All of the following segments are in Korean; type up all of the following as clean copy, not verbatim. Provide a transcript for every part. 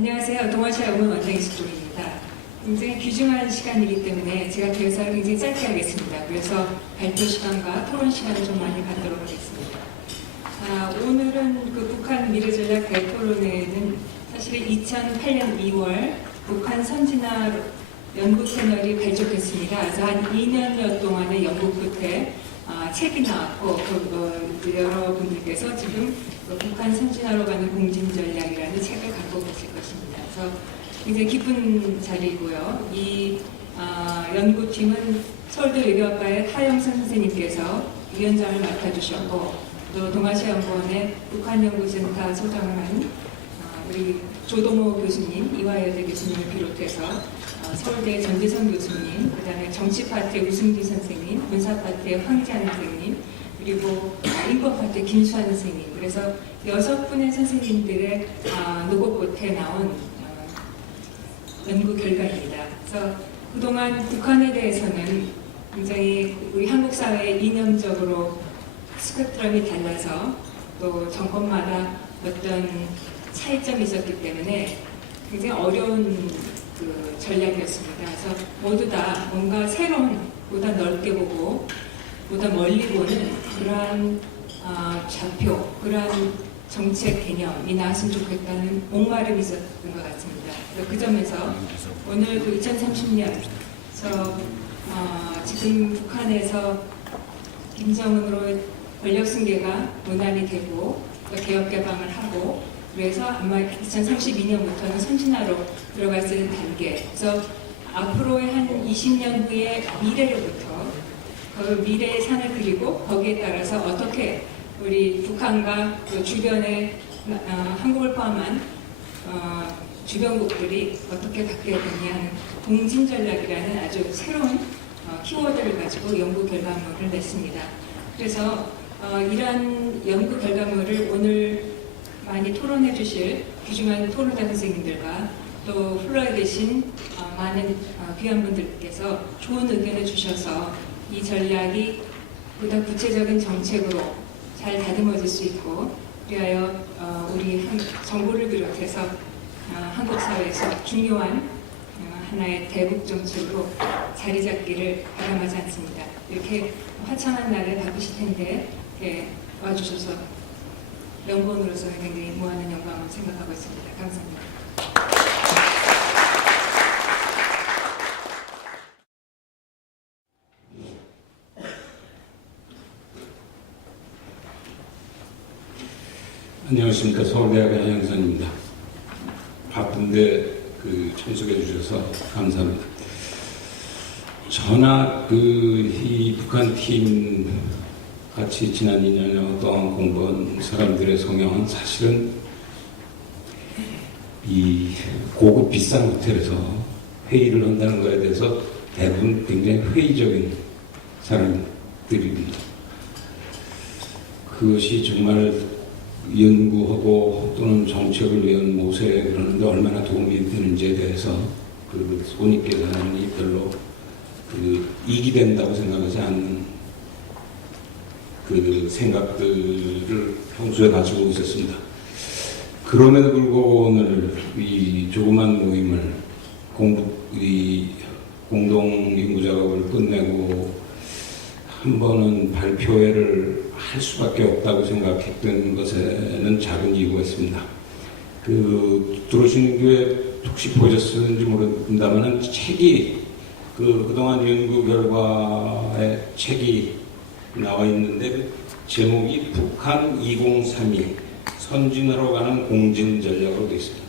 안녕하세요. 동아시아 응원 원장의 수종입니다. 굉장히 귀중한 시간이기 때문에 제가 개사를 굉장히 짧게 하겠습니다. 그래서 발표 시간과 토론 시간을 좀 많이 갖도록 하겠습니다. 오늘은 그 북한 미래전략 대토론회는 사실 2008년 2월 북한 선진화 연구 패널이 발족했습니다. 그래서 한 2년여 동안의 연구 끝에 책이 나왔고 여러분들께서 지금 북한 선진화로 가는 공진전략이라는 책을 갖고 계실 것입니다. 그래서 굉장히 기쁜 자리고요. 이 연구팀은 서울대 외교학과의 하영선 선생님께서 위원장을 맡아주셨고, 또 동아시아연구원의 북한연구센터 소장을 한 우리 조동호 교수님, 이화여대 교수님을 비롯해서 서울대 전재선 교수님, 그 다음에 정치파트의 우승기 선생님, 문사파트의 황지한 선생님, 그리고 인권파트의 김수환 선생님, 그래서 6분의 선생님들의 노고꽃에 나온 연구 결과입니다. 그래서 그동안 북한에 대해서는 굉장히 우리 한국 사회에 이념적으로 스펙트럼이 달라서 또 정권마다 어떤 차이점이 있었기 때문에 굉장히 어려운 그 전략이었습니다. 그래서 모두 다 뭔가 새로운, 보다 넓게 보고 보다 멀리 보는 그러한 좌표, 그러한 정책 개념이 나왔으면 좋겠다는 목마름이 있었던 것 같습니다. 그 점에서 오늘 그 2030년 지금 북한에서 김정은으로 권력 승계가 논란이 되고 개혁 개방을 하고, 그래서 아마 2032년부터는 선진화로 들어갈 수 있는 단계. 그래서 앞으로의 한 20년 후의 미래로부터 그 미래의 산을 그리고 거기에 따라서 어떻게 우리 북한과 그 주변의 한국을 포함한 주변국들이 어떻게 바뀌어야 되냐 하는 공진 전략이라는 아주 새로운 키워드를 가지고 연구 결과물을 냈습니다. 그래서 이러한 연구 결과물을 오늘 많이 토론해 주실 귀중한 토론자 선생님들과 또 플로에 계신 많은 귀한 분들께서 좋은 의견을 주셔서 이 전략이 보다 구체적인 정책으로 잘 다듬어질 수 있고, 그리하여 우리 정부를 비롯해서 한국 사회에서 중요한 하나의 대북 정책으로 자리 잡기를 바람하지 않습니다. 이렇게 화창한 날에 바쁘실 텐데 이렇게 와주셔서 연구원으로서 굉장히 무한한 영광을 생각하고 있습니다. 감사합니다. 안녕하십니까. 서울대학의 하영선입니다. 바쁜데 참석해 주셔서 감사합니다. 저나 이 북한 팀 같이 지난 2년여 동안 공부한 사람들의 성향은 사실은 이 고급 비싼 호텔에서 회의를 한다는 것에 대해서 대부분 굉장히 회의적인 사람들입니다. 그것이 정말 연구하고 또는 정책을 위한 모세 그러는데 얼마나 도움이 되는지에 대해서 손익계산이 별로 이익이 된다고 생각하지 않는 생각들을 평소에 가지고 있었습니다. 그럼에도 불구하고 오늘 이 조그만 모임을 공동 연구 작업을 끝내고 한 번은 발표회를 할 수밖에 없다고 생각했던 것에는 작은 이유가 있습니다. 들어오시는 게 혹시 보셨는지 모른다면 책이 그동안 연구 결과의 책이 나와 있는데 제목이 북한 2032 선진화로 가는 공진 전략으로 되어 있습니다.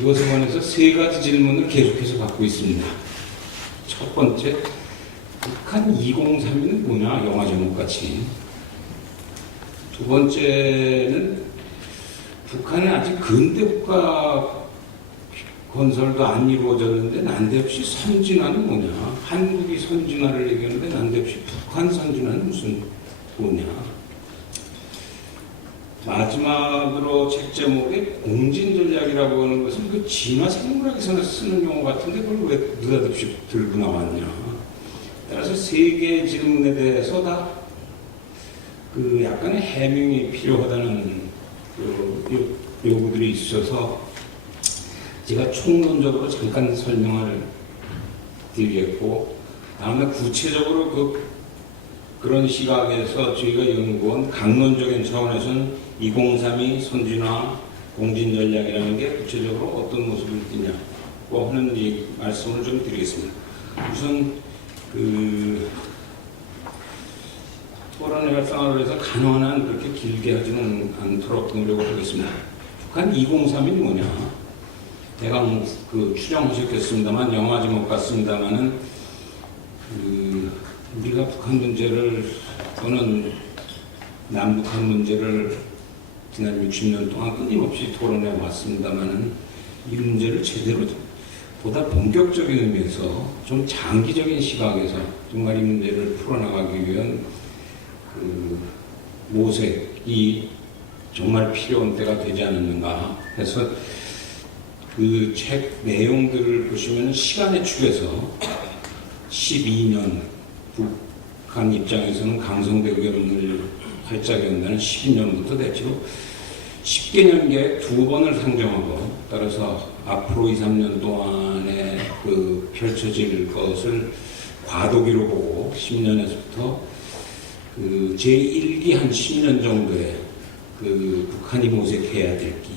이것에 관해서 3가지 질문을 계속해서 받고 있습니다. 첫 번째, 북한 2032는 뭐냐? 영화 제목같이. 두 번째는 북한은 아직 근대국가 건설도 안 이루어졌는데 난데없이 선진화는 뭐냐? 한국이 선진화를 얘기하는데 난데없이 북한 선진화는 무슨 뭐냐? 마지막으로 책 제목에 공진전략이라고 하는 것은 진화 생물학에서 쓰는 용어 같은데 그걸 왜 느닷없이 들고 나왔냐? 따라서 3개의 질문에 대해서 다 약간의 해명이 필요하다는 요구들이 있어서 제가 총론적으로 잠깐 설명을 드리겠고, 다음에 구체적으로 그런 시각에서 저희가 연구한 강론적인 차원에서는 2032 선진화 공진전략이라는 게 구체적으로 어떤 모습을 띠냐고 하는 이 말씀을 좀 드리겠습니다. 우선 토론회 활성화를 해서 가능한 한 그렇게 길게 하지는 않도록 노력을 하겠습니다. 북한 2031이 뭐냐? 대강 추정하셨겠습니다만, 영화 아직 못 봤습니다만은, 우리가 북한 문제를, 또는 남북한 문제를 지난 60년 동안 끊임없이 토론해 왔습니다만은, 이 문제를 제대로, 보다 본격적인 의미에서, 좀 장기적인 시각에서, 정말 이 문제를 풀어나가기 위한 모색이 정말 필요한 때가 되지 않았는가 해서, 그 책 내용들을 보시면 시간의 축에서 12년, 북한 입장에서는 강성대 의결문을 활짝 연다는 12년부터 대체로 10개년계 2번을 상정하고, 따라서 앞으로 2, 3년 동안에 펼쳐질 것을 과도기로 보고 10년에서부터 제1기 한 10년 정도에 북한이 모색해야 될 길,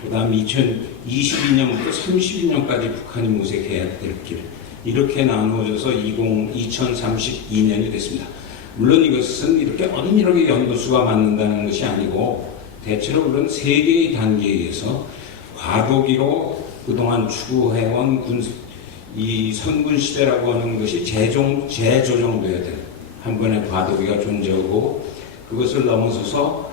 그 다음 2022년부터 32년까지 북한이 모색해야 될 길, 이렇게 나누어져서 2032년이 됐습니다. 물론 이것은 이렇게 엄밀하게 연도수가 맞는다는 것이 아니고, 대체로 그런 세 개의 단계에 의해서 과도기로 그동안 추구해온 이 선군시대라고 하는 것이 재조정되어야 되는 한 번의 과도기가 존재하고, 그것을 넘어서서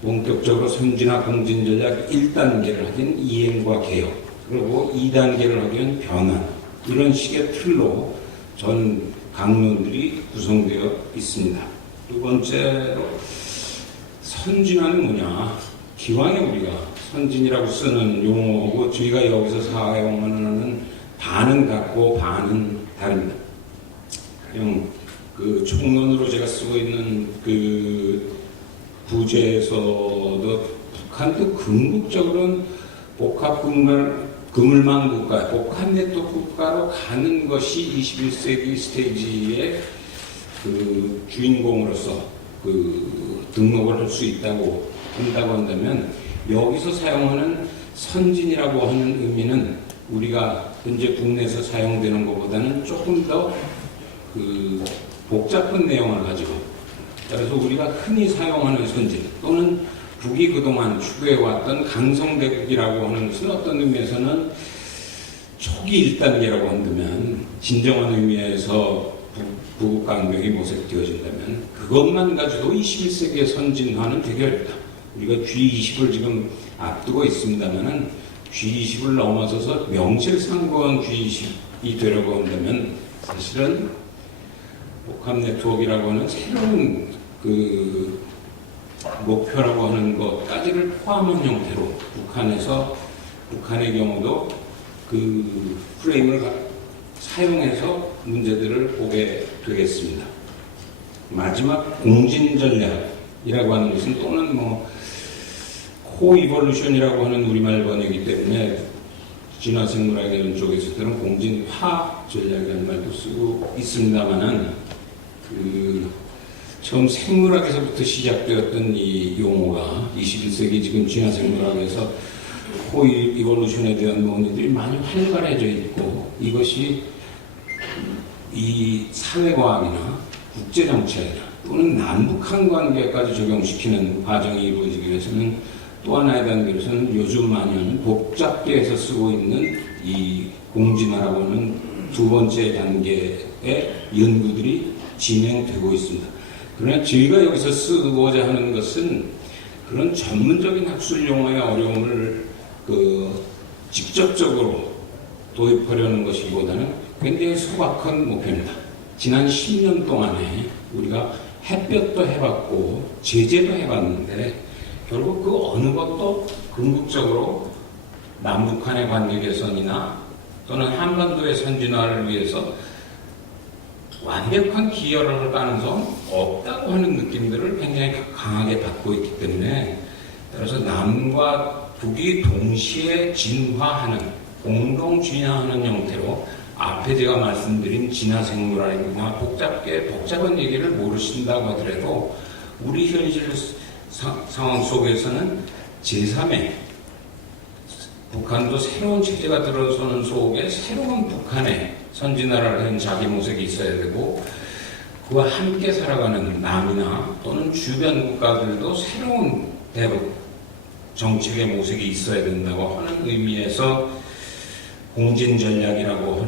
본격적으로 선진화 공진 전략 1단계를 하긴 이행과 개혁, 그리고 2단계를 하긴 변환, 이런 식의 틀로 전 강론들이 구성되어 있습니다. 두 번째로, 선진화는 뭐냐? 기왕에 우리가 선진이라고 쓰는 용어고, 저희가 여기서 사용하는 반은 같고 반은 다릅니다. 가령 총론으로 제가 쓰고 있는 부제에서도 북한도 궁극적으로는 그물망 국가, 복합 네트워크 국가로 가는 것이 21세기 스테이지의 주인공으로서 등록을 할 수 있다고 한다면, 여기서 사용하는 선진이라고 하는 의미는 우리가 현재 국내에서 사용되는 것보다는 조금 더 복잡한 내용을 가지고, 그래서 우리가 흔히 사용하는 선진, 또는 북이 그동안 추구해왔던 강성대국이라고 하는 것은 어떤 의미에서는 초기 1단계라고 한다면, 진정한 의미에서 부국강명이 모색되어진다면 그것만 가지고 21세기의 선진화는 되게 어렵다. 우리가 G20을 지금 앞두고 있습니다만은 G20을 넘어서서 명실상부한 G20이 되려고 한다면, 사실은 복합 네트워크라고 하는 새로운 목표라고 하는 것까지를 포함한 형태로 북한의 경우도 프레임을 사용해서 문제들을 보게 되겠습니다. 마지막 공진 전략이라고 하는 것은, 또는 코이볼루션이라고 하는 우리말 번역이기 때문에 진화생물학 이런 쪽에서는 공진화 전략이라는 말도 쓰고 있습니다만은, 처음 생물학에서부터 시작되었던 이 용어가 21세기 지금 진화생물학에서 코이볼루션에 대한 논의들이 많이 활발해져 있고, 이것이 이 사회과학이나 국제정책이나 또는 남북한 관계까지 적용시키는 과정이 이루어지기 위해서는, 또 하나의 단계로서는 요즘 많이 복잡계에서 쓰고 있는 이 공진화라고 하는 두 번째 단계의 연구들이 진행되고 있습니다. 그러나 저희가 여기서 쓰고자 하는 것은 그런 전문적인 학술 용어의 어려움을 직접적으로 도입하려는 것이기보다는 굉장히 소박한 목표입니다. 지난 10년 동안에 우리가 햇볕도 해봤고 제재도 해봤는데, 결국 그 어느 것도 궁극적으로 남북한의 관계 개선이나 또는 한반도의 선진화를 위해서 완벽한 기여를 할 가능성 없다고 하는 느낌들을 굉장히 강하게 받고 있기 때문에, 따라서 남과 북이 동시에 진화하는 공동 진화하는 형태로 앞에 제가 말씀드린 진화생물학이나 복잡한 얘기를 모르신다고 하더라도 우리 현실 상황 속에서는 제3의 북한도 새로운 체제가 들어서는 속에 새로운 북한의 선진화를 한 자기 모색이 있어야 되고 그와 함께 살아가는 남이나 또는 주변 국가들도 새로운 대북 정책의 모색이 있어야 된다고 하는 의미에서 공진 전략이라고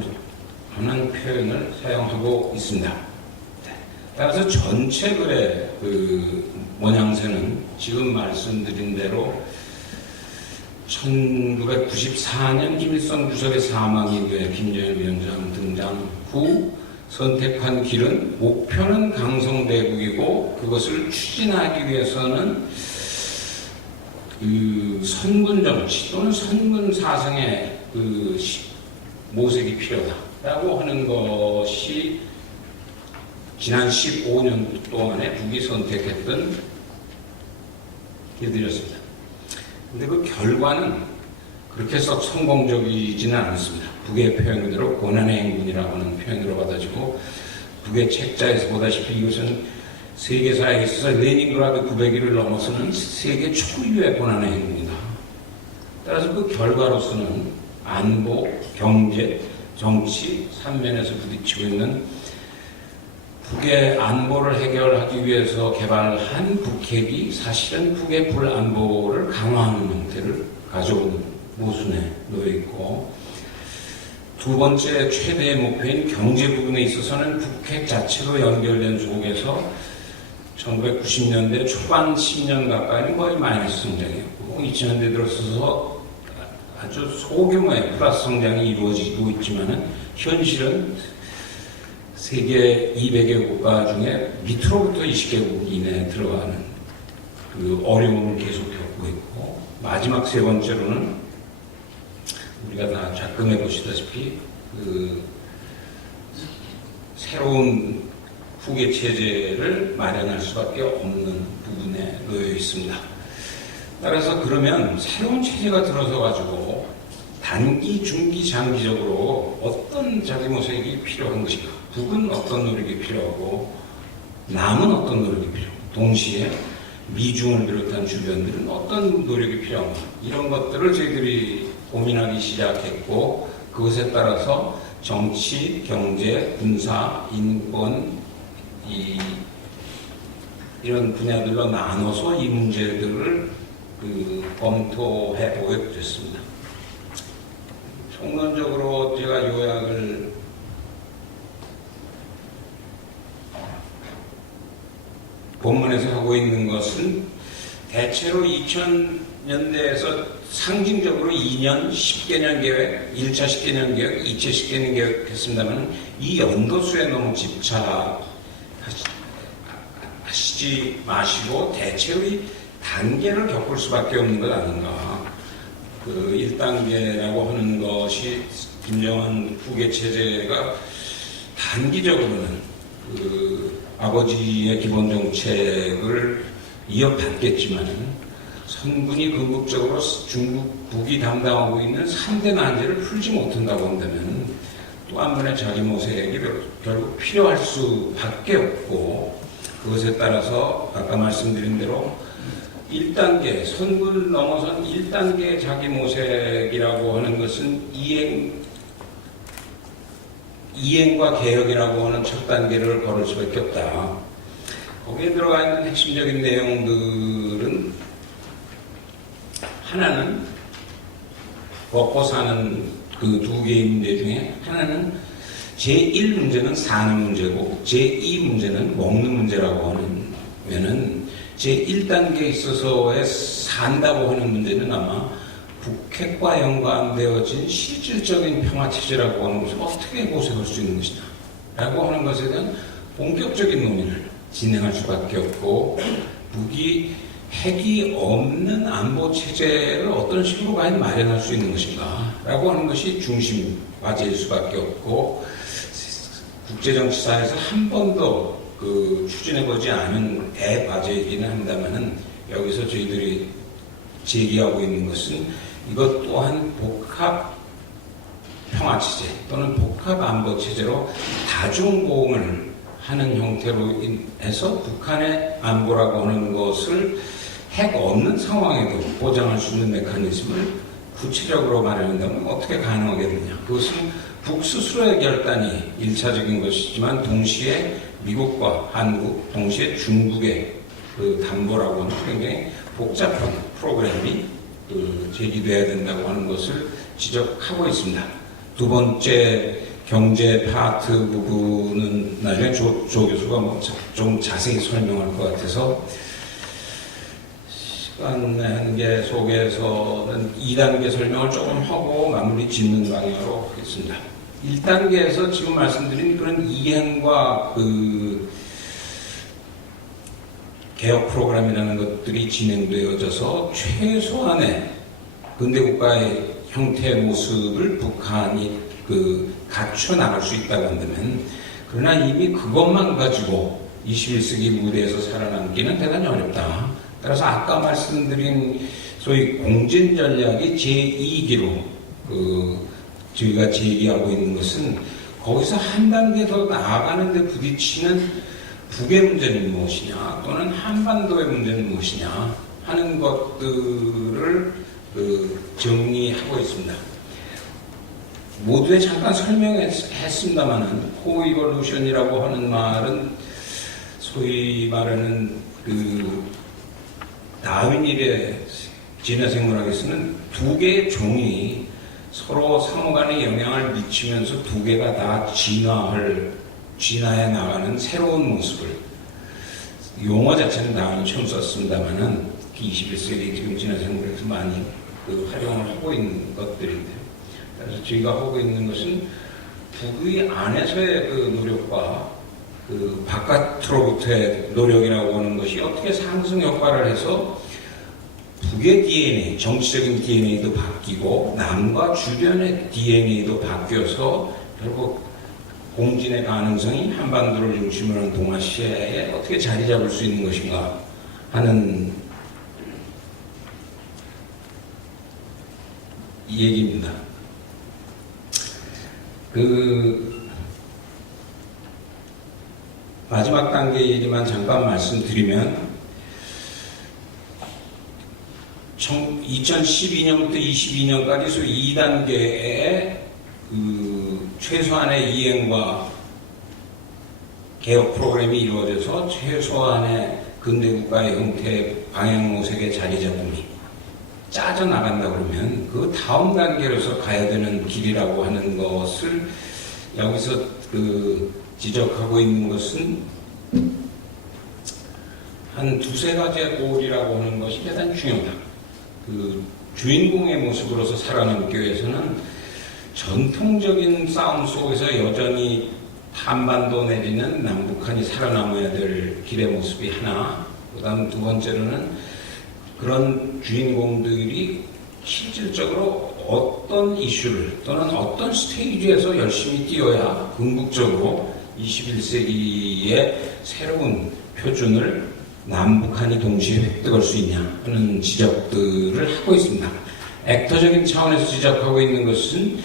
하는 표현을 사용하고 있습니다. 따라서 전체 글의 그 모양새는 지금 말씀드린 대로 1994년 김일성 주석의 사망 이후에 김정일 위원장 등장 후 선택한 길은 목표는 강성대국이고 그것을 추진하기 위해서는 그 선군 정치 또는 선군 사상의 그 모색이 필요하다라고 하는 것이 지난 15년 동안에 북이 선택했던 길들이었습니다. 근데 그 결과는 그렇게 썩 성공적이지는 않았습니다. 북의 표현대로 고난의 행군이라고 하는 표현으로 받아지고 북의 책자에서 보다시피 이것은 세계사에 있어서 레닌그라드 900일을 넘어서는 세계 초유의 고난의 행군이다. 따라서 그 결과로서는 안보, 경제, 정치 3면에서 부딪히고 있는 북의 안보를 해결하기 위해서 개발한 북핵이 사실은 북의 불안보를 강화하는 형태를 가져오는 모순에 놓여 있고 두 번째 최대의 목표인 경제 부분에 있어서는 북핵 자체로 연결된 속에서 1990년대 초반 10년 가까이는 거의 마이너스 성장이었고 2000년대 들어서서 아주 소규모의 플러스 성장이 이루어지고 있지만은 현실은 세계 200여 국가 중에 밑으로부터 20개국 이내에 들어가는 그 어려움을 계속 겪고 있고 마지막 세 번째로는 우리가 다 작금해 보시다시피 그 새로운 후계 체제를 마련할 수밖에 없는 부분에 놓여 있습니다. 따라서 그러면 새로운 체제가 들어서 가지고 단기, 중기, 장기적으로 어떤 자기 모색이 필요한 것인가? 북은 어떤 노력이 필요하고 남은 어떤 노력이 필요하고 동시에 미중을 비롯한 주변들은 어떤 노력이 필요한가? 이런 것들을 저희들이 고민하기 시작했고 그것에 따라서 정치, 경제, 군사, 인권 이런 분야들로 나눠서 이 문제들을 검토해 보게 됐습니다. 총론적으로 제가 요약을 본문에서 하고 있는 것은 대체로 2000년대에서 상징적으로 2년 10개년 계획, 1차 10개년 계획, 2차 10개년 계획 했습니다만 이 연도수에 너무 집착하시지 마시고 대체로 이 단계를 겪을 수밖에 없는 것 아닌가. 그 1단계라고 하는 것이 김정은 후계 체제가 단기적으로는 그 아버지의 기본 정책을 이어받겠지만 선군이 궁극적으로 중국 북이 담당하고 있는 3대 난제를 풀지 못한다고 한다면 또 한 번의 자기 모색이 결국 필요할 수밖에 없고 그것에 따라서 아까 말씀드린 대로 1단계, 선군을 넘어선 1단계 자기 모색이라고 하는 것은 이행과 개혁이라고 하는 첫 단계를 걸을 수밖에 없다. 거기에 들어가 있는 핵심적인 내용들은 하나는 먹고 사는 그 두 개의 문제 중에 하나는 제1문제는 사는 문제고 제2문제는 먹는 문제라고 하면은 제1단계에 있어서의 산다고 하는 문제는 아마 북핵과 연관되어진 실질적인 평화체제라고 하는 것을 어떻게 모색할 수 있는 것이냐 라고 하는 것에 대한 본격적인 논의를 진행할 수밖에 없고 북이 핵이 없는 안보체제를 어떤 식으로 과연 마련할 수 있는 것인가 라고 하는 것이 중심 과제일 수밖에 없고 국제정치사에서 한 번도 추진해보지 않은 대과제이기는 합니다만은 여기서 저희들이 제기하고 있는 것은 이것 또한 복합 평화체제 또는 복합안보체제로 다중보험을 하는 형태로 해서 북한의 안보라고 하는 것을 핵 없는 상황에도 보장할 수 있는 메커니즘을 구체적으로 마련한다면 어떻게 가능하겠느냐. 그것은 북스스로의 결단이 1차적인 것이지만 동시에 미국과 한국, 동시에 중국의 그 담보라고 하는 굉장히 복잡한 프로그램이 제기돼야 된다고 하는 것을 지적하고 있습니다. 두 번째 경제 파트 부분은 나중에 조 교수가 좀 자세히 설명할 것 같아서 시간 한계 속에서는 2단계 설명을 조금 하고 마무리 짓는 방향으로 하겠습니다. 1단계에서 지금 말씀드린 그런 이행과 그 개혁 프로그램이라는 것들이 진행되어져서 최소한의 근대국가의 형태의 모습을 북한이 갖춰 나갈 수 있다고 한다면, 그러나 이미 그것만 가지고 21세기 무대에서 살아남기는 대단히 어렵다. 따라서 아까 말씀드린 소위 공진 전략이 제2기로 저희가 제기하고 있는 것은 거기서 한 단계 더 나아가는 데 부딪히는 북의 문제는 무엇이냐 또는 한반도의 문제는 무엇이냐 하는 것들을 정리하고 있습니다. 모두에 잠깐 설명했습니다만은 코이볼루션이라고 하는 말은 소위 말하는 다윈 이래 진화생물학에서는 두 개의 종이 서로 상호 간에 영향을 미치면서 두 개가 다 진화해 나가는 새로운 모습을, 용어 자체는 다윈이 처음 썼습니다만은 21세기 지금 진화생물학에서 많이 활용을 하고 있는 것들인데요. 그래서 저희가 하고 있는 것은 북의 안에서의 노력과 바깥으로부터의 노력이라고 하는 것이 어떻게 상승 효과를 해서 북의 DNA, 정치적인 DNA도 바뀌고 남과 주변의 DNA도 바뀌어서 결국 공진의 가능성이 한반도를 중심으로 하는 동아시아에 어떻게 자리 잡을 수 있는 것인가 하는 이 얘기입니다. 마지막 단계 얘기만 잠깐 말씀드리면 2012년부터 22년까지 소위 2단계의 최소한의 이행과 개혁 프로그램이 이루어져서 최소한의 근대국가의 형태의 방향모색의 자리잡음이 짜져 나간다 그러면 그 다음 단계로서 가야 되는 길이라고 하는 것을 여기서 지적하고 있는 것은 한 두세 가지의 골이라고 하는 것이 대단히 중요하다. 주인공의 모습으로서 살아남기 위해서는 전통적인 싸움 속에서 여전히 한반도 내지는 남북한이 살아남아야 될 길의 모습이 하나, 그 다음 두 번째로는 그런 주인공들이 실질적으로 어떤 이슈를 또는 어떤 스테이지에서 열심히 뛰어야 궁극적으로 21세기의 새로운 표준을 남북한이 동시에 획득할 수 있냐 하는 지적들을 하고 있습니다. 액터적인 차원에서 지적하고 있는 것은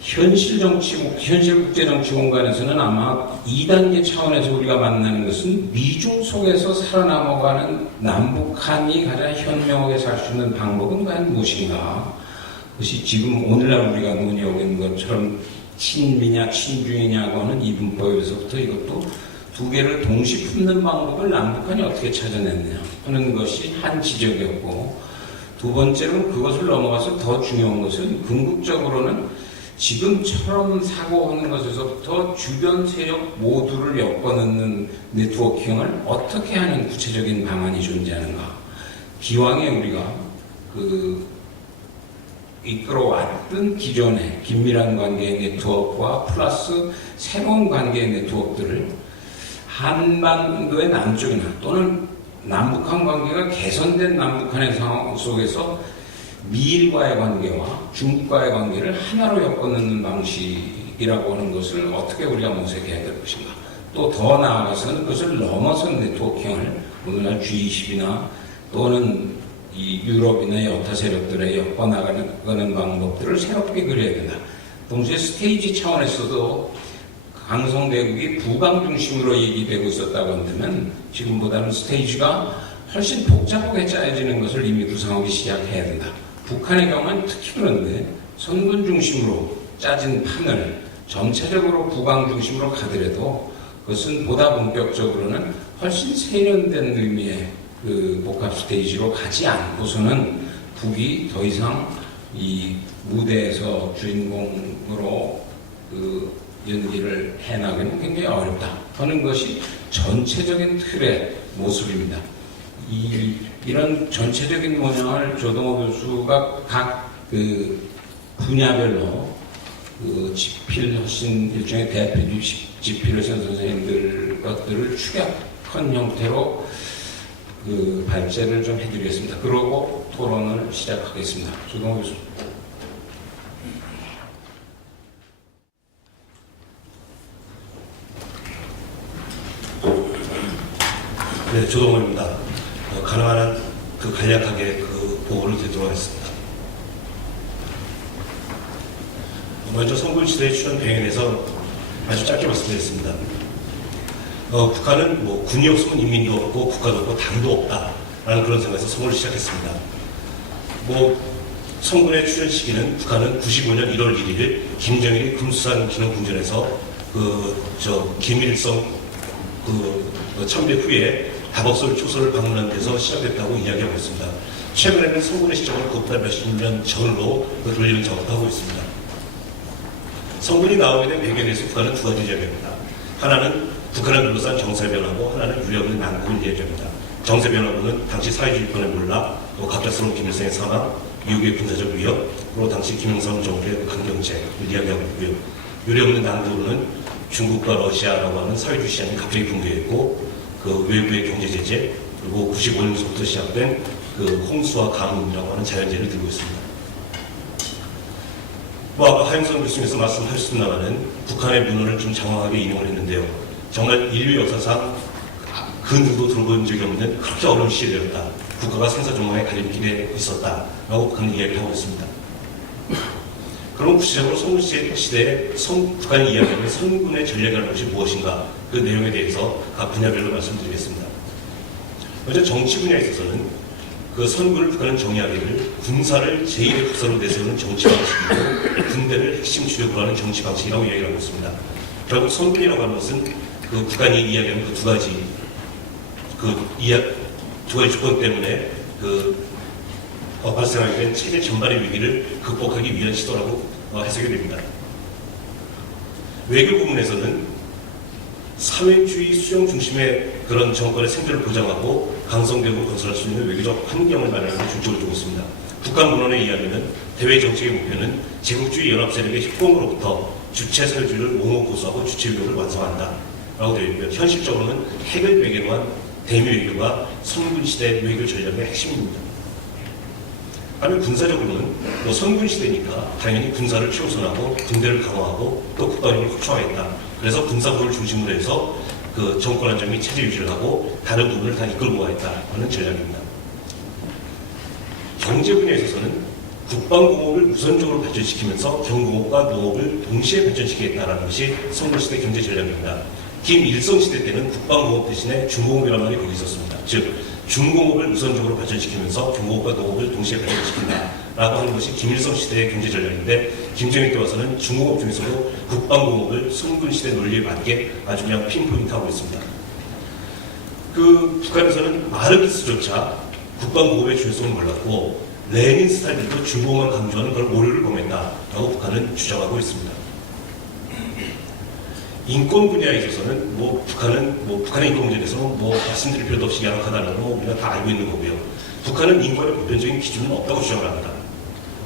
현실 국제 정치 공간에서는 아마 2단계 차원에서 우리가 만나는 것은 미중 속에서 살아남아가는 남북한이 가장 현명하게 살 수 있는 방법은 과연 무엇인가? 그것이 지금 오늘날 우리가 논의하고 있는 것처럼 친미냐 친중이냐고 하는 이분법에서부터 이것도 두 개를 동시 품는 방법을 남북한이 어떻게 찾아냈느냐 하는 것이 한 지적이었고, 두 번째로는 그것을 넘어가서 더 중요한 것은 궁극적으로는 지금처럼 사고하는 것에서부터 주변 세력 모두를 엮어넣는 네트워킹을 어떻게 하는 구체적인 방안이 존재하는가. 기왕에 우리가 이끌어왔던 기존의 긴밀한 관계의 네트워크와 플러스 새로운 관계의 네트워크들을 한반도의 남쪽이나 또는 남북한 관계가 개선된 남북한의 상황 속에서 미일과의 관계와 중국과의 관계를 하나로 엮어넣는 방식이라고 하는 것을 어떻게 우리가 모색해야 될 것인가. 또 더 나아가서는 그것을 넘어선 네트워킹을 오늘날 G20이나 또는 이 유럽이나 여타 세력들에 엮어나가는 방법들을 새롭게 그려야 된다. 동시에 스테이지 차원에서도 강성대국이 부강 중심으로 얘기되고 있었다고 한다면 지금보다는 스테이지가 훨씬 복잡하게 짜여지는 것을 이미 구상하기 시작해야 된다. 북한의 경우는 특히 그런데 선군 중심으로 짜진 판을 전체적으로 부강 중심으로 가더라도 그것은 보다 본격적으로는 훨씬 세련된 의미의 그 복합 스테이지로 가지 않고서는 북이 더 이상 이 무대에서 주인공으로 그 연기를 해나가기는 굉장히 어렵다 하는 것이 전체적인 틀의 모습입니다. 이런 전체적인 모양을 조동호 교수가 각 그 분야별로 그 집필하신 일종의 대표 집필하신 선생님들 것들을 축약한 형태로 그 발제를 좀 해드리겠습니다. 그러고 토론을 시작하겠습니다. 조동호 교수. 네, 조동호입니다. 가능한 한 그 간략하게 그 보고를 드리도록 하겠습니다. 먼저 선군시대의 출현 배경에 대해서 아주 짧게 말씀드리겠습니다. 북한은 뭐 군이 없으면 인민도 없고 국가도 없고 당도 없다라는 그런 생각에서 선군을 시작했습니다. 뭐 선군의 출현 시기는 북한은 95년 1월 1일 김정일이 금수산 기념궁전에서 김일성 참배 후에 다복설 초소를 방문한 데서 시작됐다고 이야기하고 있습니다. 최근에는 선군의 시점을 그것보다 몇십 년 전으로 돌리는 작업도 하고 있습니다. 선군이 나오게 된 배경에 대해서 북한은 두 가지 이야기합니다. 하나는 북한을 둘러싼 정세변화고 하나는 유력의 난국을 이야기합니다. 정세변화고는 당시 사회주의권에 몰라 갑작스러운 김일성의 사망, 미국의 군사적 위협, 그리고 당시 김영삼 정부의 강경책을 이야기하고 있고요. 유력의 난국으로는 중국과 러시아라고 하는 사회주의 시장이 갑자기 붕괴했고 그 외부의 경제 제재, 그리고 95년부터 시작된 그 홍수와 가뭄이라고 하는 자연재해를 들고 있습니다. 아까 하영선 교수님께서 말씀하셨습니다마는 북한의 문헌을 좀 장황하게 인용을 했는데요. 정말 인류 역사상 그 누구도 들어본 적이 없는 그렇게 어려운 시대였다. 국가가 생사존망의 갈림길에 있었다라고 북한은 이야기를 하고 있습니다. 그럼 구체적으로 선군시대에 북한이 이야기하는 선군의 전략이라는 것이 무엇인가, 그 내용에 대해서 각 분야별로 말씀드리겠습니다. 먼저 정치 분야에 있어서는 그 선군을 북한은 정의하기를 군사를 제1의 국사로 내세우는 정치 방식이고 군대를 핵심 주력으로 하는 정치 방식이라고 이야기를 하고 있습니다. 결국 선군이라고 하는 것은 그 북한이 이야기하는 그 두 가지 조건 때문에 발생하게 된 체제 전반의 위기를 극복하기 위한 시도라고 해석이 됩니다. 외교 부분에서는 사회주의 수용 중심의 그런 정권의 생존을 보장하고 강성대국을 건설할 수 있는 외교적 환경을 마련하는 데 중점을 두고 있습니다. 북한 문헌에 의하면 대외 정책의 목표는 제국주의 연합 세력의 협공으로부터 주체 사회주의를 옹호 고수하고 주체 위협을 완성한다 라고 되어 있고요. 현실적으로는 핵을 배경으로 한 대미 외교가 선군시대 외교 전략의 핵심입니다. 아니면 군사적으로는 선군시대니까 당연히 군사를 최우선하고 군대를 강화하고 또 국가력을 확충하겠다. 그래서 군사부를 중심으로 해서 그 정권 안정 및 체제 유지를 하고 다른 부분을 다 이끌고 가겠다 하는 전략입니다. 경제 분야에 있어서는 국방공업을 우선적으로 발전시키면서 경공업과 농업을 동시에 발전시키겠다는 것이 선군시대 경제 전략입니다. 김일성 시대 때는 국방공업 대신에 중공업이라는 말이 거기 있었습니다. 즉 중공업을 우선적으로 발전시키면서 경공업과 농업을 동시에 발전시킨다라고 하는 것이 김일성 시대의 경제 전략인데, 김정일 때 와서는 중공업 중에서도 국방공업을 선군시대 논리에 맞게 아주 그냥 핀포인트하고 있습니다. 그 북한에서는 마르크스조차 국방공업의 중요성을 몰랐고 레닌 스타일도 중공업만 강조하는 그런 오류를 범했다라고 북한은 주장하고 있습니다. 인권 분야에 있어서는 북한의 인권 문제에 대해서는 말씀드릴 필요도 없이 양악하다는 건 우리가 다 알고 있는 거고요. 북한은 인권의 보편적인 기준은 없다고 주장을 합니다.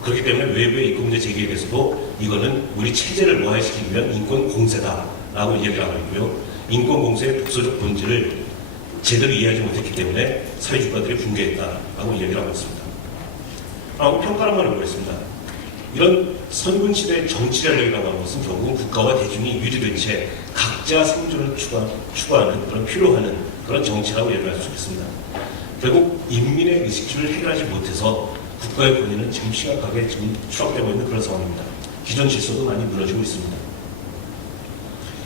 그렇기 때문에 외부의 인권 문제 제기에 대해서도 이거는 우리 체제를 노화시키기 위한 인권 공세다라고 이야기를 하고 있고요. 인권 공세의 독소적 본질을 제대로 이해하지 못했기 때문에 사회주의국가들이 붕괴했다라고 이야기를 하고 있습니다. 라고 평가를 한번 해보겠습니다. 이런 선군시대의 정치 전략이라고 하는 것은 결국은 국가와 대중이 유리된 채 각자 생존을 추구하는 그런 필요하는 그런 정치라고 얘기할 수 있습니다. 결국 인민의 의식주를 해결하지 못해서 국가의 권위는 지금 심각하게 추락되고 있는 그런 상황입니다. 기존 질서도 많이 무너지고 있습니다.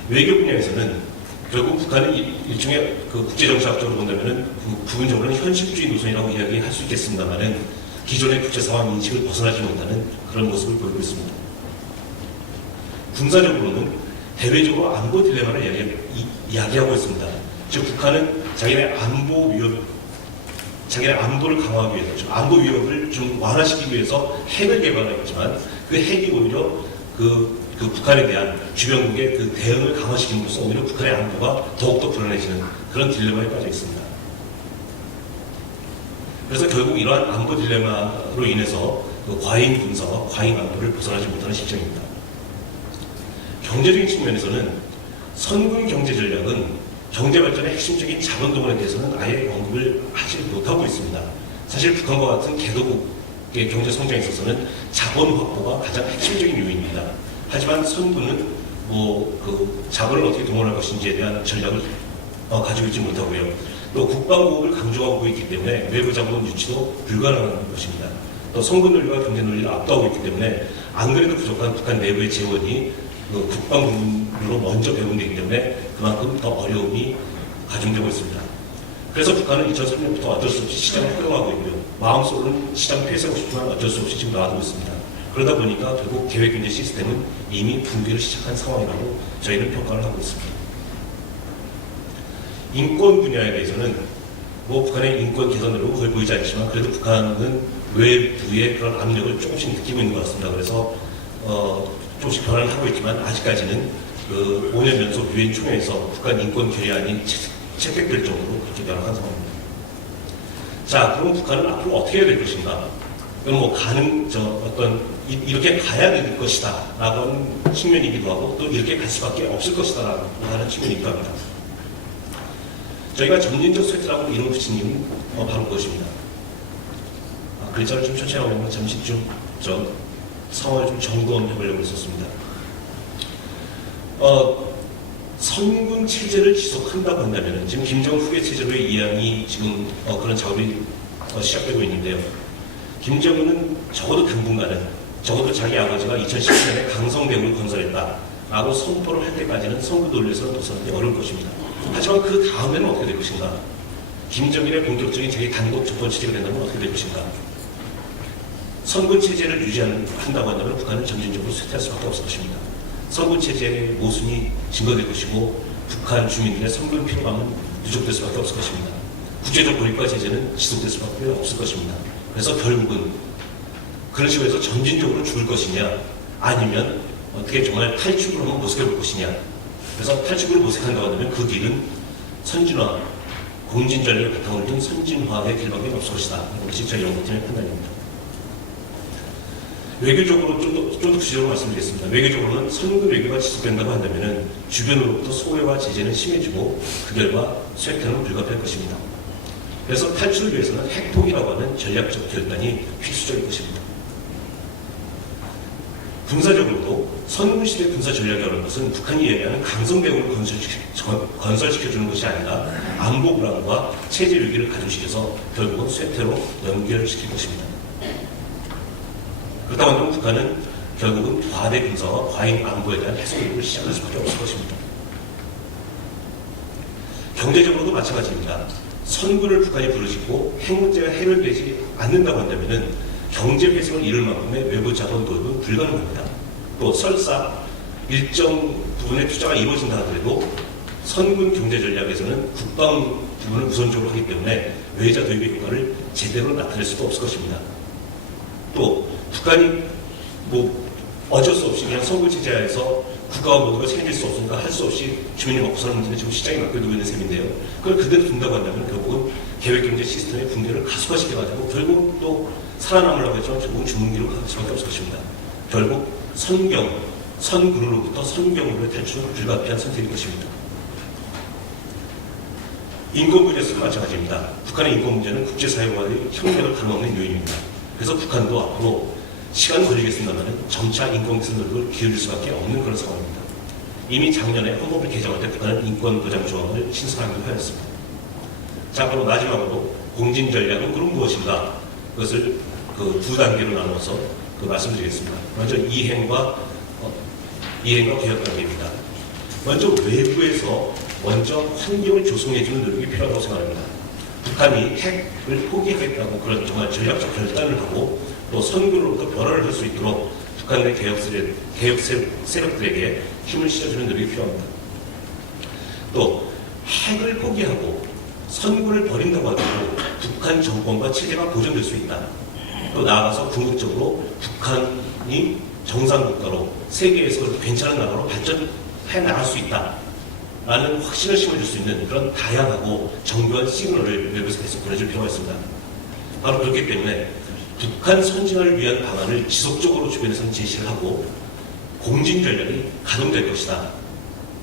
외교 분야에서는 결국 북한은 일종의 그 국제정치학적으로 본다면은 부분적으로는 현실주의 노선이라고 이야기할 수 있겠습니다만은 기존의 국제 상황 인식을 벗어나지 못하는 그런 모습을 보이고 있습니다. 군사적으로는 대외적으로 안보 딜레마를 이야기하고 있습니다. 즉 북한은 자기네 안보를 강화하기 위해서, 즉 안보 위협을 좀 완화시키기 위해서 핵을 개발했지만 그 핵이 오히려 그 북한에 대한 주변국의 그 대응을 강화시킴으로써 오히려 북한의 안보가 더욱더 불안해지는 그런 딜레마에 빠져 있습니다. 그래서 결국 이러한 안보 딜레마로 인해서 그 과잉 군사와 과잉 안보를 벗어나지 못하는 실정입니다. 경제적인 측면에서는 선군 경제 전략은 경제 발전의 핵심적인 자본 동원에 대해서는 아예 언급을 하지 못하고 있습니다. 사실 북한과 같은 개도국의 경제 성장에 있어서는 자본 확보가 가장 핵심적인 요인입니다. 하지만 선군은 그 자본을 어떻게 동원할 것인지에 대한 전략을 가지고 있지 못하고요. 또 국방보호를 강조하고 있기 때문에 외부 자본 유치도 불가능한 것입니다. 또 선군 논리와 경제 논리를 압도하고 있기 때문에 안 그래도 부족한 북한 내부의 재원이 국방부로 먼저 배분되기 때문에 그만큼 더 어려움이 가중되고 있습니다. 그래서 북한은 2003년부터 어쩔 수 없이 시장을 활용하고 있고요. 마음속으로는 시장 폐쇄하고 싶지만 어쩔 수 없이 지금 놔두고 있습니다. 그러다 보니까 결국 계획경제 시스템은 이미 붕괴를 시작한 상황이라고 저희는 평가를 하고 있습니다. 인권 분야에 대해서는 북한의 인권 개선 노력은 거의 보이지 않지만 그래도 북한은 외부의 그런 압력을 조금씩 느끼고 있는 것 같습니다. 그래서 조금씩 변화를 하고 있지만 아직까지는 그 5년 연속 유엔 총회에서 북한 인권 결의안이 채택될 정도로 그렇게 변화한 상황입니다. 자, 그럼 북한은 앞으로 어떻게 해야 될 것인가? 그럼 이렇게 가야 될 것이다 라고 하는 측면이기도 하고 또 이렇게 갈 수밖에 없을 것이다 라고 하는 측면이기도 합니다. 저희가 점진적 쇠퇴라고 이름 붙인 이유는 바로 그것입니다. 글자를 좀 천천히 하면 잠시 상황을 좀 점검해 보려고 했었습니다. 선군 체제를 지속한다고 한다면 지금 김정은 후계 체제로의 이양이 지금 그런 작업이 시작되고 있는데요. 김정은은 적어도 당분간은 적어도 자기 아버지가 2010년에 강성대국을 건설했다라고 선포를 할 때까지는 선군 논리에서는 벗어나기 어려울 것입니다. 하지만 그 다음에는 어떻게 될 것인가? 김정일의 본격적인 자기 단독 정권 체제가 된다면 어떻게 될 것인가? 선군 체제를 유지한다고 한다면 북한은 점진적으로 쇠퇴할 수밖에 없을 것입니다. 선군 체제의 모순이 증거될 것이고 북한 주민들의 선군 피로감은 누적될 수밖에 없을 것입니다. 국제적 고립화 제재는 지속될 수밖에 없을 것입니다. 그래서 결국은 그런 식으로 해서 점진적으로 죽을 것이냐 아니면 어떻게 정말 탈출을 한번 모색해볼 것이냐. 그래서 탈출을 모색한다고 한다면 그 길은 선진화, 공진 전략을 바탕으로 둔 선진화의 길밖에 없을 것이다. 이것이 저희 연구팀의 판단입니다. 외교적으로 좀 더 구체적으로 말씀드리겠습니다. 외교적으로는 선군 외교가 지속된다고 한다면 주변으로부터 소외와 제재는 심해지고 그 결과 쇠퇴는 불가피할 것입니다. 그래서 탈출을 위해서는 핵폭이라고 하는 전략적 결단이 필수적일 것입니다. 군사적으로도 선군시대 군사 전략이라는 것은 북한이 얘기하는 강성대국을 건설시켜주는 것이 아니라 안보 불안과 체제 위기를 가중시켜서 결국은 쇠퇴로 연결시킬 것입니다. 그렇다고 한다면 북한은 결국은 과대 군사와 과잉 안보에 대한 해소를 시작할 수밖에 없을 것입니다. 경제적으로도 마찬가지입니다. 선군을 북한이 부르짖고 핵 문제가 해결되지 않는다고 한다면 경제 회생을 이룰 만큼의 외부 자본 도입은 불가능합니다. 또 설사 일정 부분의 투자가 이루어진다 하더라도 선군 경제 전략에서는 국방 부분을 우선적으로 하기 때문에 외자 도입의 효과를 제대로 나타낼 수도 없을 것입니다. 또 북한이 어쩔 수 없이 그냥 선군 체제하에서 국가와 모두가 책임질 수 없으니까 할 수 없이 주민이 먹고 사는 문제는 지금 시장에 맡겨두고 있는 셈인데요. 그걸 그대로 둔다고 한다면 결국은 계획경제 시스템의 붕괴를 가속화시켜가지고 결국 또 살아남으려고 했지만 결국은 죽는 길로 갈 수밖에 없을 것입니다. 결국 선군으로부터 선경으로의 탈출은 불가피한 선택일 것입니다. 인권 분야에서도 마찬가지입니다. 북한의 인권 문제는 국제사회와의 협력을 가능없는 요인입니다. 그래서 북한도 앞으로 시간 걸리겠습니다만 점차 인권 개선 노력을 기울일 수밖에 없는 그런 상황입니다. 이미 작년에 헌법을 개정할 때 북한은 인권 보장 조항을 신설하기로 하였습니다. 자, 그럼 마지막으로 공진 전략은 그럼 무엇인가? 그것을 그 두 단계로 나눠서 말씀드리겠습니다. 먼저 이행과 개혁 단계입니다. 먼저 외부에서 먼저 환경을 조성해주는 노력이 필요하다고 생각합니다. 북한이 핵을 포기하겠다고 그런 정말 전략적 결단을 하고 또 선구로부터 변화를 할 수 있도록 북한 내 개혁 세력들에게 힘을 실어주는 노력이 필요합니다. 또 핵을 포기하고 선구를 버린다고 하더라도 북한 정권과 체제가 보존될 수 있다. 또 나아가서 궁극적으로 북한이 정상국가로 세계에서 괜찮은 나라로 발전해 나갈 수 있다. 라는 확신을 심어줄 수 있는 그런 다양하고 정교한 시그널을 외부에서 계속 보내줄 필요가 있습니다. 바로 그렇기 때문에 북한 선진화를 위한 방안을 지속적으로 주변에서는 제시를 하고 공진 전략이 가동될 것이다.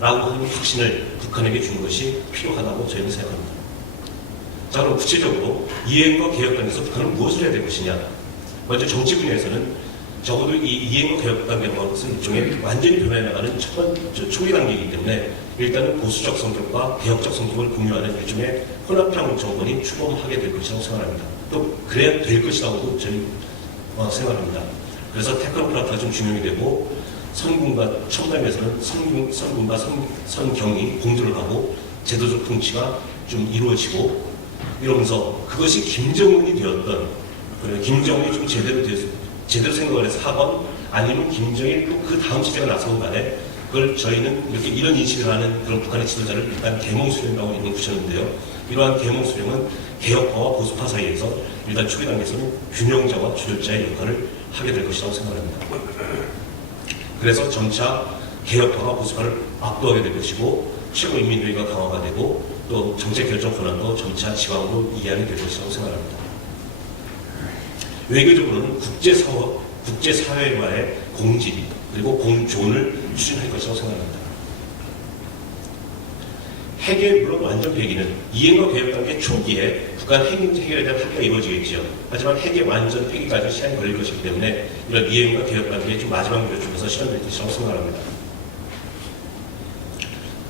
라고 하는 확신을 북한에게 주는 것이 필요하다고 저희는 생각합니다. 자, 그럼 구체적으로 이행과 개혁 단계에서 북한은 무엇을 해야 될 것이냐? 먼저 정치 분야에서는 적어도 이 이행과 개혁 단계라고 하는 것은 일종의 완전히 변화해 나가는 첫 번째 초기 단계이기 때문에 일단은 보수적 성격과 개혁적 성격을 공유하는 일종의 혼합형 정권이 출범하게 될 것이라고 생각합니다. 또 그래야 될 것이라고도 저희 생각합니다. 그래서 테크노크라트가 좀 중용이 되고 선군과 첨단에서는 선군과 선경이 공존을 하고 제도적 통치가 좀 이루어지고 이러면서 그것이 김정은이 되었던 김정은이 좀 제대로 생각을 해서 하건 아니면 김정일 또 그 다음 시대가 나서건 간에 그걸 저희는 이렇게 이런 인식을 하는 그런 북한의 지도자를 일단 계몽수령이라고 이름을 붙였는데요. 이러한 계몽수령은 개혁파와 보수파 사이에서 일단 초기 단계에서는 균형자와 조절자의 역할을 하게 될 것이라고 생각합니다. 그래서 점차 개혁파와 보수파를 압도하게 될 것이고 최고인민회의가 강화가 되고 또 정책 결정 권한도 점차 지방으로 이해하게 될 것이라고 생각합니다. 외교적으로는 국제사회와의 공질 그리고 공존을 추진할 것이라고 생각합니다. 핵의 물론 완전 폐기는 이행과 개혁 단계 초기에 북한 핵 문제 해결에 대한 합의가 이루어지겠지요. 하지만 핵의 완전 폐기까지 시간이 걸릴 것이기 때문에 이런 이행과 개혁 단계의 좀 마지막 미를 주면서 실현될 것이라고 생각합니다.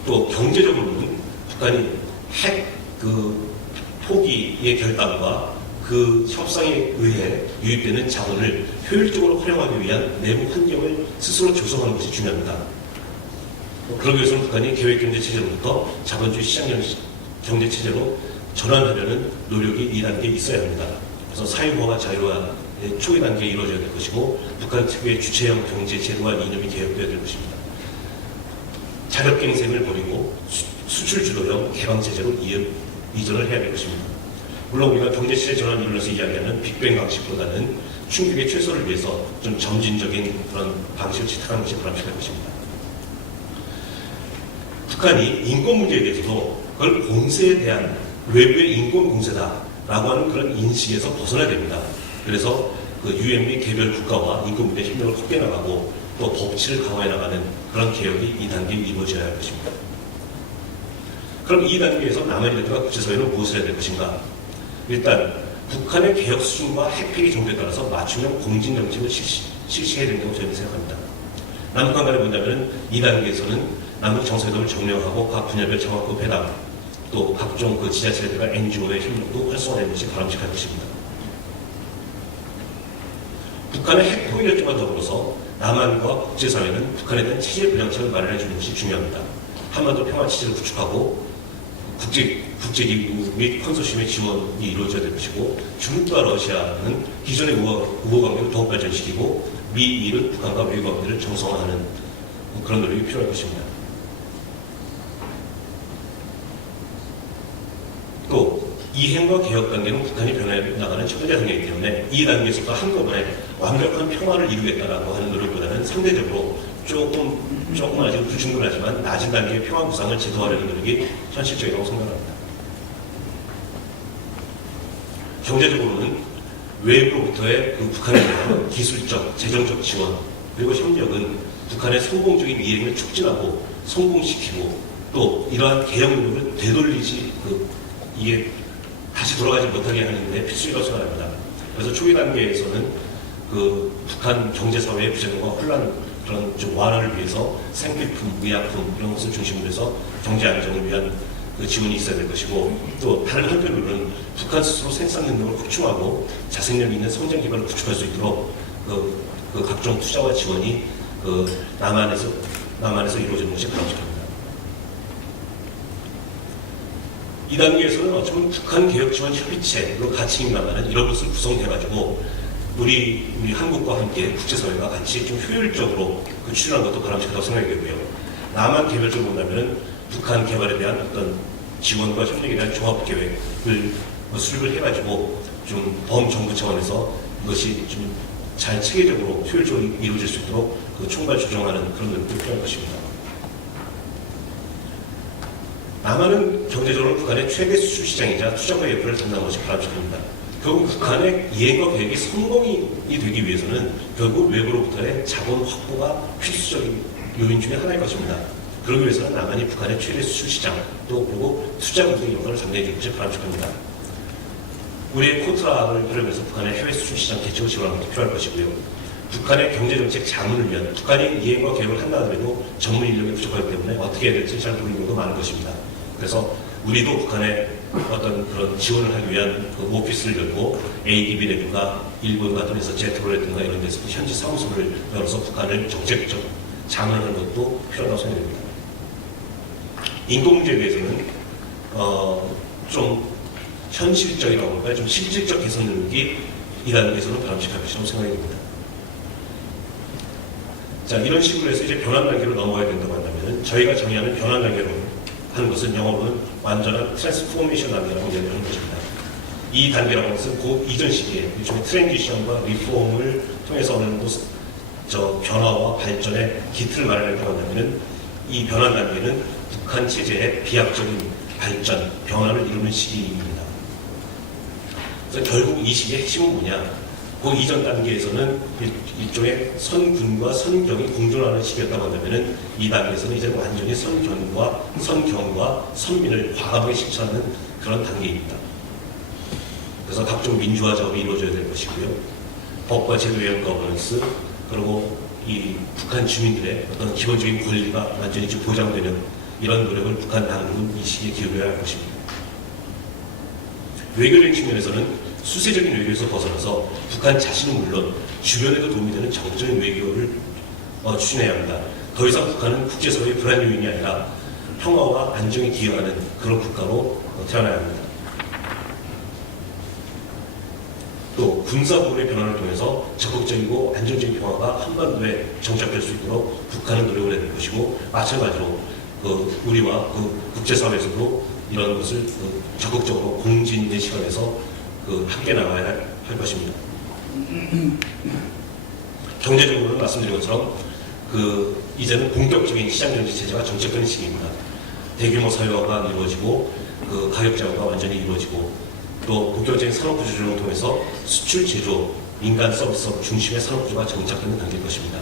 또 경제적으로는 북한이 핵 포기의 결단과 그 협상에 의해 유입되는 자본을 효율적으로 활용하기 위한 내부 환경을 스스로 조성하는 것이 중요합니다. 그러기 위해서는 북한이 계획경제체제로부터 자본주의 시장경제체제로 전환하려는 노력이 2단계에 있어야 합니다. 그래서 사유화와 자유화의 초기 단계에 이루어져야 될 것이고 북한 특유의 주체형 경제제도화 이념이 개혁되어야 될 것입니다. 자력갱생을 버리고 수출주도형 개방체제로 이전을 해야 될 것입니다. 물론 우리가 경제체제 전환 이론에서 이야기하는 빅뱅 방식보다는 충격의 최소를 위해서 좀 점진적인 그런 방식을 채택하는 것이 바람직할 것입니다. 북한이 인권 문제에 대해서도 그걸 공세에 대한 외부의 인권 공세다라고 하는 그런 인식에서 벗어나야 됩니다. 그래서 그 UN 및 개별 국가와 인권 문제 협력을 확대해 나가고 또 법치를 강화해 나가는 그런 개혁이 2단계에 이루어져야 할 것입니다. 그럼 2단계에서 남한이 대표가 국제사회는 무엇을 해야 될 것인가? 일단 북한의 개혁 수준과 핵폐기 정도에 따라서 맞춤형 공진정책을 실시해야 된다고 저희는 생각합니다. 남북한 간에 본다면 2단계에서는 남북 정상회담을 정량하고 각 분야별 정확급 회담 또 각종 그 지자체들과 NGO의 협력도 활성화되는 것이 바람직할 것입니다. 북한의 핵 포기 결정과 더불어서 남한과 국제사회는 북한에 대한 체제 불량책을 마련해 주는 것이 중요합니다. 한반도 평화 체제를 구축하고 국제기구 및 컨소시엄의 지원이 이루어져야 될 것이고 중국과 러시아는 기존의 우호관계를 더욱 발전시키고 미일은 북한과 외교관계를 정상화하는 그런 노력이 필요할 것입니다. 또 이행과 개혁 단계는 북한이 변화해 나가는 첫 번째 단계이기 때문에 이 단계에서도 한꺼번에 완벽한 평화를 이루겠다라고 하는 노력보다는 상대적으로 조금 아직 불충분하지만 낮은 단계의 평화 구상을 제도하려는 노력이 현실적이라고 생각합니다. 경제적으로는 외부로부터의 그 북한에 대한 기술적, 재정적 지원 그리고 협력은 북한의 성공적인 이행을 촉진하고 성공시키고 또 이러한 개혁 노력을 되돌리지 이게 다시 돌아가지 못하게 하는 데 필수라고 생각합니다. 그래서 초기 단계에서는 그 북한 경제사회의 부정과 혼란 그런 좀 완화를 위해서 생필품, 의약품 이런 것을 중심으로 해서 경제 안정을 위한 그 지원이 있어야 될 것이고, 또 다른 한편으로는 북한 스스로 생산 능력을 확충하고 자생력 있는 성장 기반을 구축할 수 있도록 그 각종 투자와 지원이 남한에서 이루어지는 것이 바람직합니다. 이 단계에서는 어쩌면 북한 개혁 지원 협의체로 같이 임하는 이런 것을 구성해가지고 우리 한국과 함께 국제사회가 같이 좀 효율적으로 추진하는 것도 바람직하다고 생각이 되고요. 남한 개별적으로 본다면은 북한 개발에 대한 어떤 지원과 협력에 대한 종합계획을 수립을 해가지고 좀 범정부 차원에서 이것이 좀 잘 체계적으로 효율적으로 이루어질 수 있도록 총괄 조정하는 그런 노력도 필요할 것입니다. 남한은 경제적으로 북한의 최대 수출 시장이자 투자과 역할을 담당하는 것이 바람직합니다. 결국 북한의 이행과 계획이 성공이 되기 위해서는 결국 외부로부터의 자본 확보가 필수적인 요인 중에 하나일 것입니다. 그러기 위해서는 남한이 북한의 최대 수출 시장 또 그리고 투자 공동 역할을 담당해 줄 것이 바람직합니다. 우리의 코트라를 활용해서 북한의 해외 수출 시장 개척을 지원하는 것도 필요할 것이고요. 북한의 경제정책 자문을 위한 북한이 이행과 계획을 한다 하더라도 전문 인력이 부족하기 때문에 어떻게 해야 될지 잘 모르는 경우도 많을 것입니다. 그래서 우리도 북한에 어떤 그런 지원을 하기 위한 오피스를 열고 ADB 내부가 일본과 통해서 제트로라든가 이런 데서 현지 사무소를 열어서 북한을 정책적 자문하는 것도 필요하다고 생각됩니다. 인권 문제에 대해서는 좀 현실적이라고 할까요? 좀 실질적 개선 능력이 이 단계에서는 바람직할 것이라고 생각이 됩니다. 자, 이런 식으로 해서 이제 변환 단계로 넘어가야 된다고 한다면 저희가 정의하는 변환 단계로 하는 것은 영어로는 완전한 트랜스포메이션 단계라고 얘기하는 것입니다. 이 단계라고 하는 것은 그 이전 시기에 일종의 트랜지션과 리폼을 통해서 어느 정도 변화와 발전의 기틀을 마련했다고 한다면 이 변환 단계는 북한 체제의 비약적인 발전, 변화를 이루는 시기입니다. 그래서 결국 이 시기의 핵심은 뭐냐? 그 이전 단계에서는 일종의 선군과 선경이 공존하는 시기였다고 한다면 이 단계에서는 이제 완전히 선경과 선민을 과감하게 실천하는 그런 단계입니다. 그래서 각종 민주화 작업이 이루어져야 될 것이고요. 법과 제도에 의한 거버넌스 그리고 이 북한 주민들의 어떤 기본적인 권리가 완전히 보장되는 이런 노력을 북한 당국은 이 시기에 기울여야 할 것입니다. 외교적인 측면에서는 수세적인 외교에서 벗어나서 북한 자신은 물론 주변에도 도움이 되는 정적인 외교를 추진해야 합니다. 더 이상 북한은 국제사회의 불안 요인이 아니라 평화와 안정에 기여하는 그런 국가로 태어나야 합니다. 또 군사보훈의 변화를 통해서 적극적이고 안정적인 평화가 한반도에 정착될 수 있도록 북한은 노력을 해야 될 것이고 마찬가지로 우리와 국제사회에서도 이런 것을 적극적으로 공진의 시간에서 함께 나가야 할 것입니다. 경제적으로는 말씀드린 것처럼 이제는 본격적인 시장경제 체제가 정착되는 시기입니다. 대규모 사회화가 이루어지고 가격제화가 완전히 이루어지고 또 본격적인 산업구조 조정을 통해서 수출 제조, 민간 서비스 중심의 산업구조가 정착되는 단계일 것입니다.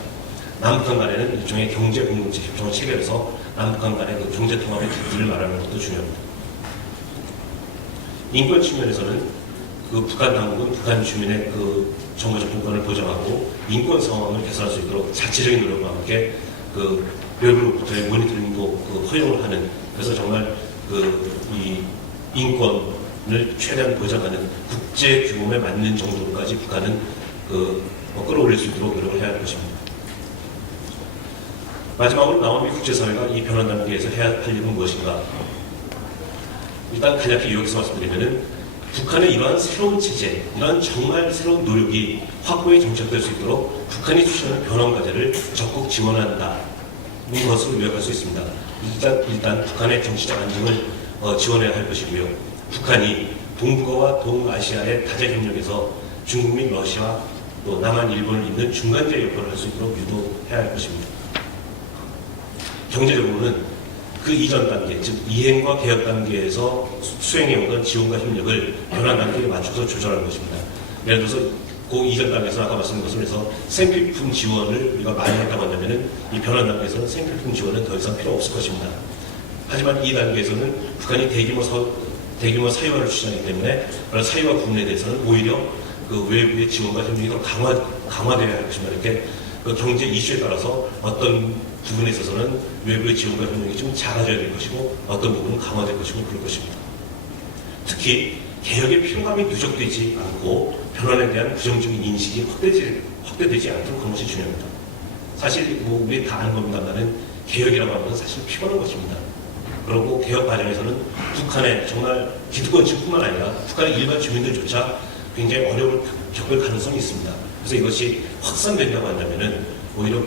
남북한 간에는 일종의 경제 공동체 협정을 체결해서 남북한 간의 경제 통합의 기틀을 마련하는 것도 중요합니다. 인권 측면에서는 북한 당국은 북한 주민의 정보적 공간을 보장하고 인권 상황을 개선할 수 있도록 자체적인 노력과 함께 외부로부터의 모니터링도 허용을 하는 그래서 정말 이 인권을 최대한 보장하는 국제 규범에 맞는 정도로까지 북한은 끌어올릴 수 있도록 노력을 해야 할 것입니다. 마지막으로 남한미 국제사회가 이 변환 단계에서 해야 할 일은 무엇인가? 일단 간략히 여기서 말씀드리면은 북한의 이러한 새로운 체제, 이러한 정말 새로운 노력이 확고히 정착될 수 있도록 북한이 추진하는 변화 과제를 적극 지원한다. 이 것으로 요약할 수 있습니다. 일단 북한의 정치적 안정을 지원해야 할 것이고요. 북한이 동북아와 동아시아의 다자 협력에서 중국 및 러시아 또 남한, 일본을 잇는 중간재 역할을 할 수 있도록 유도해야 할 것입니다. 경제적으로는 그 이전 단계, 즉 이행과 개혁 단계에서 수행해오던 지원과 협력을 변환 단계에 맞춰서 조절하는 것입니다. 예를 들어서 그 이전 단계에서 아까 말씀드린 것으로 해서 생필품 지원을 우리가 많이 했다고 한다면 이 변환 단계에서는 생필품 지원은 더 이상 필요 없을 것입니다. 하지만 이 단계에서는 북한이 대규모 사회화를 추진하기 때문에 그런 사회화 부분에 대해서는 오히려 외부의 지원과 협력이 더 강화되어야 할 것입니다. 이렇게 그 경제 이슈에 따라서 어떤 부분에 있어서는 외부의 지원과 협력이 좀 작아져야 될 것이고 어떤 부분은 강화될 것이고 그럴 것입니다. 특히 개혁의 필요감이 누적되지 않고 변화에 대한 부정적인 인식이 확대되지 않도록 그런 것이 중요합니다. 사실 뭐 우리 다 아는 겁니다만은 개혁이라고 하는 것은 사실 피곤한 것입니다. 그리고 개혁 과정에서는 북한의 정말 기득권층뿐만 아니라 북한의 일반 주민들조차 굉장히 어려움을 겪을 가능성이 있습니다. 그래서 이것이 확산된다고 한다면은 오히려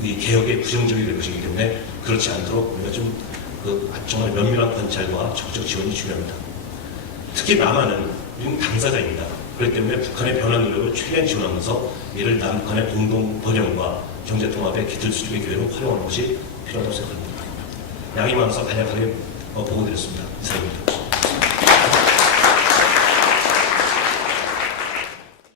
이 개혁의 부정적이 될 것이기 때문에 그렇지 않도록 우리가 좀 정말 면밀한 관찰과 적극적 지원이 중요합니다. 특히 남한은 우리는 당사자입니다. 그렇기 때문에 북한의 변화 노력을 최대한 지원하면서 이를 남북한의 공동 번영과 경제 통합의 기틀 수립의 기회로 활용하는 것이 필요하다고 생각합니다. 양이 많아서 간략하게 보고드렸습니다. 이상입니다.